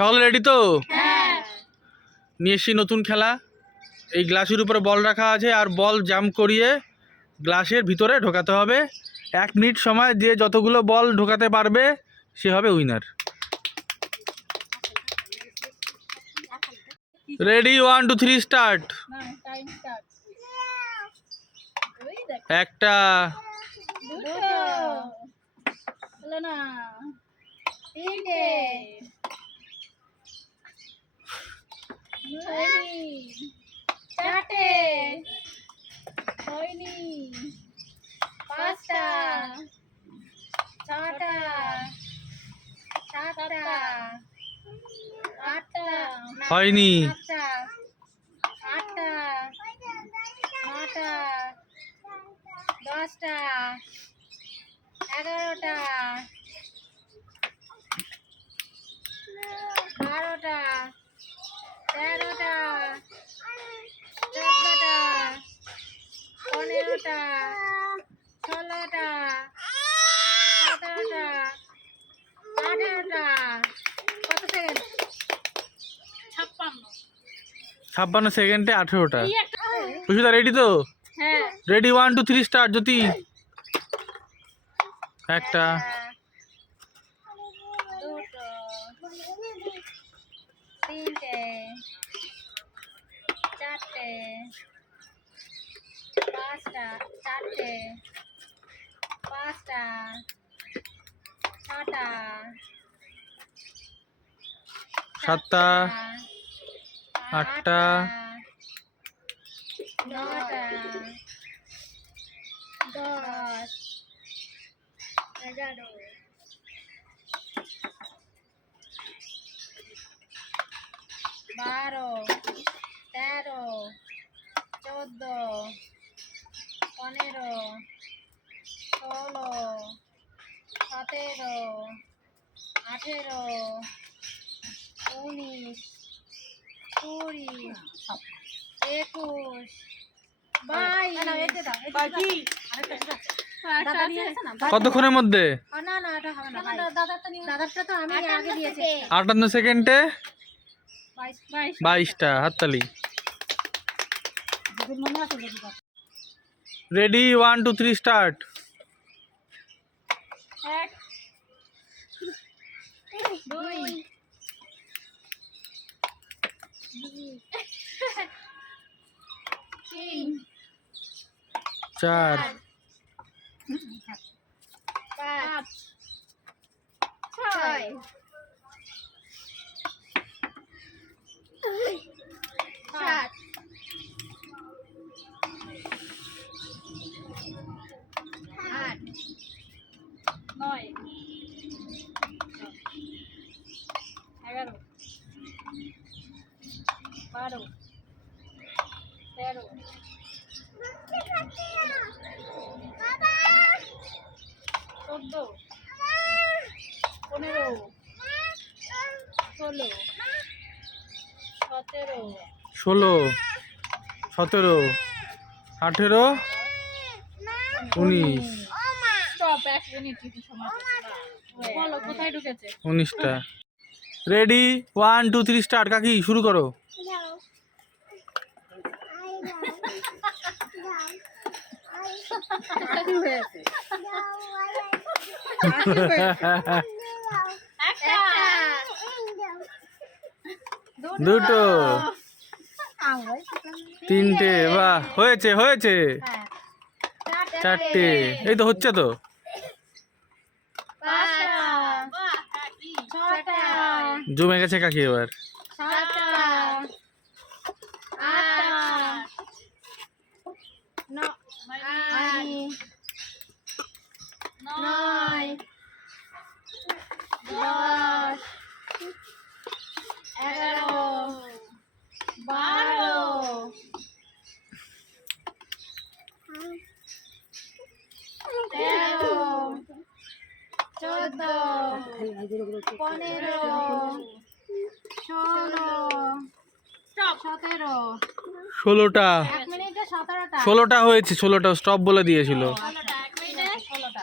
সকলে রেডি তো? হ্যাঁ। নিয়ে এসছি নতুন খেলা। এই গ্লাসের উপরে বল রাখা আছে আর বল জাম করিয়ে গ্লাসের ভিতরে ঢোকাতে হবে। এক মিনিট সময় যে যতগুলো বল ঢোকাতে পারবে সে হবে winner ready one two three start একটা। না। তিনটে। হয়নি চারটে হয়নি পাঁচটা। ছটা। সাতটা। আটটা। হয়নি। আটটা। নটা। দশটা। এগারোটা। বারোটা। তেরোটা চোদ্দটা পনেরোটা ষোলোটা সতেরোটা আঠেরোটা কত সেকেন্ড ছাপ্পান্ন। ছাপ্পান্ন সেকেন্ডে আঠেরোটা। কি রেডি তো? Ready one two three start Jyoti. একটা। তিনটে চারটে পাঁচটা চারটে পাঁচটা ছটা সাতটা আটটা নটা দশ এগারো বারো তেরো চোদ্দ পনেরো ষোলো সতেরো আঠেরো উনিশ কুড়ি একুশ বাইশ। কতক্ষণের মধ্যে? না না এটা হবে না তো আমি আগে দিয়েছি। আটান্ন সেকেন্ডে? বাইশটা হাততালি ready one two three start এক দুই তিন চার পাঁচ ছয় বারো তেরো চোদ্দ পনেরো ষোলো সতেরো ষোলো সতেরো আঠেরো উনিশ উনিশটা ready one two three start কাকি শুরু করো কি হয়েছে একটা দুটো তিনটে বাহ হয়েছে হয়েছে হ্যাঁ চারটে এই তো হচ্ছে তো জমে গেছে কাকি এবার সাতটা আটটা ন- আট, নয় দশ এগারো বারো তেরো চোদ্দ পনেরো ষোলো সতেরো। ষোলোটা। এক মিনিটে সতেরোটা। ষোলোটা হয়েছে ষোলোটা স্টপ বলে দিয়েছিল ষোলোটা এক মিনিটে ষোলোটা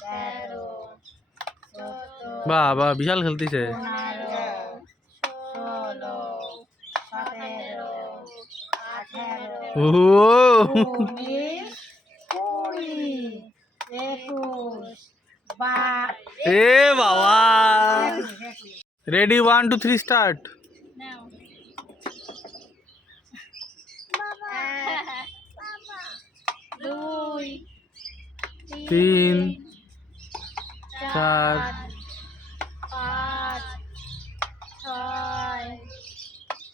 তেরো চোদ্দ বাহ বাহ বিশাল খেলতেছে। ও এ বাবা। Ready one two three start তিন চার পাঁচ ছয়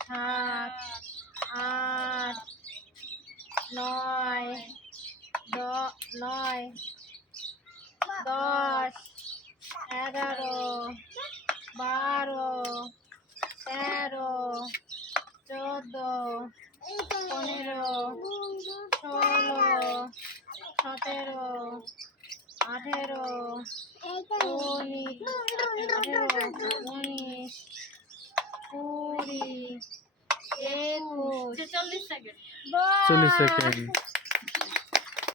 সাত আট নয় নয় দশ এগারো বারো তেরো চোদ্দ পনেরো ষোলো সতেরো আঠেরো উনিশ আঠেরো উনিশ কুড়ি একুশ চল্লিশ সেকেন্ড। চল্লিশ সেকেন্ড।